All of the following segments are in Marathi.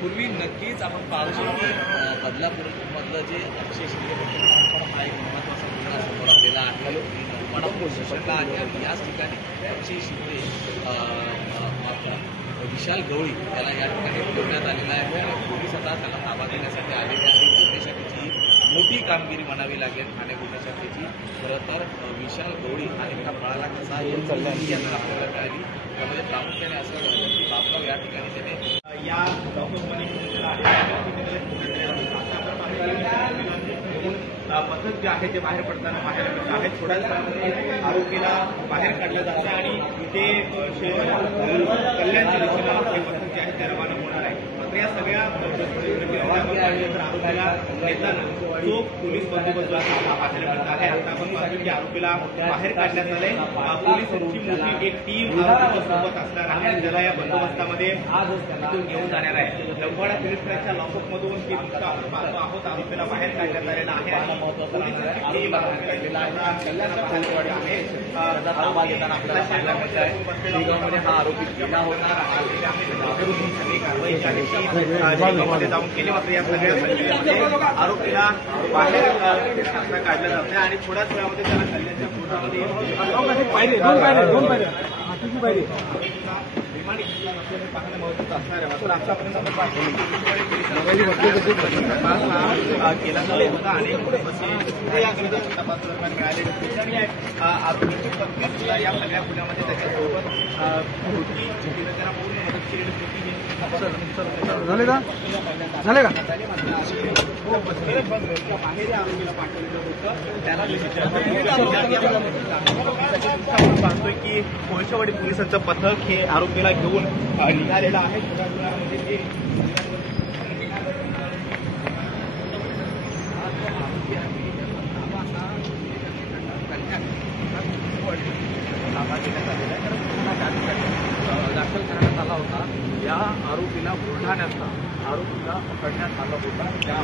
पूर्वी नक्कीच आपण पाहू शकतो बदलापूरमधलं जे अक्षय शिंदे हा एक महत्त्वाचा मुद्दा समोर आलेला आहे. स्टेशनला आहे आणि याच ठिकाणी अक्षय शिंदे विशाल गवळी याला या ठिकाणी ठेवण्यात आलेला आहे. पोलीस आता त्याला ताबा देण्यासाठी आलेले आहेत. गुन्हे शाखेची मोठी कामगिरी म्हणावी लागेल ठाणे गुन्हे शाखेची. खरं तर विशाल गवळी हा नेमका पळाला कसा ही आता आपल्याला मिळाली. त्यामध्ये प्रामुख्याने असं घडलं की बापगाव या ठिकाणी त्याने या पथक जे आहे ते बाहेर पडताना पाहायला मिळतं आहे. थोड्याच वेळामध्ये आरोपीला बाहेर काढलं जातं आणि इथे कल्याणच्या दिशेला हे पथक जे आहे ते रवाना होणार आहे. मात्र या सगळ्या आरोपीला नेताना तो पोलीस बंदोबस्त पाहायला मिळत आहे. आता आपण पाहतो की आरोपीला बाहेर काढण्यात आले. पोलिसांची मोठी एक टीम आरोपीच्या सोबत असणार आहे आणि त्याला या बंदोबस्तामध्ये तिथून घेऊन जाणार आहे. लंबाडा पोलीस स्टेशनच्या लॉकअपमधून ही दृश्य आपण पाहतो आहोत. आरोपीला बाहेर काढण्यात आलेला आहे आणि पोलिसांची टीम काढलेला आहे. ताबा घेताना आपल्याला पाहायला मिळत आहे शेगावमध्ये हा आरोपी गेला होता. कारवाई शेगावमध्ये जाऊन केली. मात्र या सगळ्या आरोपीला बाहेर काढलं जातं आणि थोड्याच वेळामध्ये त्याला कल्याणच्या कोर्टामध्ये पाहणं महत्वाचं असणार आहे. मात्र आतापर्यंत केला जात होता आणि तपास दरम्यान मिळालेले होते आणि आरोपीची पत्नी सुद्धा या सगळ्या गुन्ह्यामध्ये त्याच्यासोबत होती. त्यांना पूर्ण मदत केलेली होती. झाले का बाहेर आरोपीला पाठवलेलं होतं. त्याला पाहतोय की कोळशेवाडी पोलिसांचं पथक हे आरोपीला घेऊन निघालेलं आहे. थोड्या वेळामध्ये ते दाखल करण्यात आला होता. या आरोपीला बुलढाण्यातला आरोपीला पकडण्यात आला होता. त्या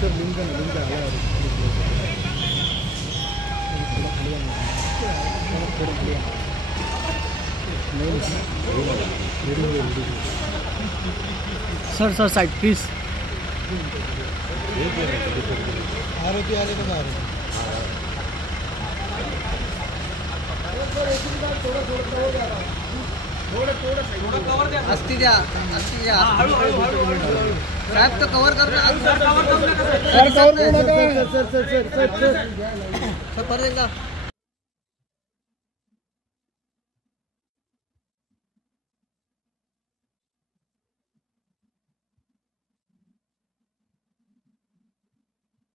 सर लिंक आला सर साइड प्लीज. आरोपी आले का अस्ती द्या साहेब तो कवर करून सर कवर करू नका सर.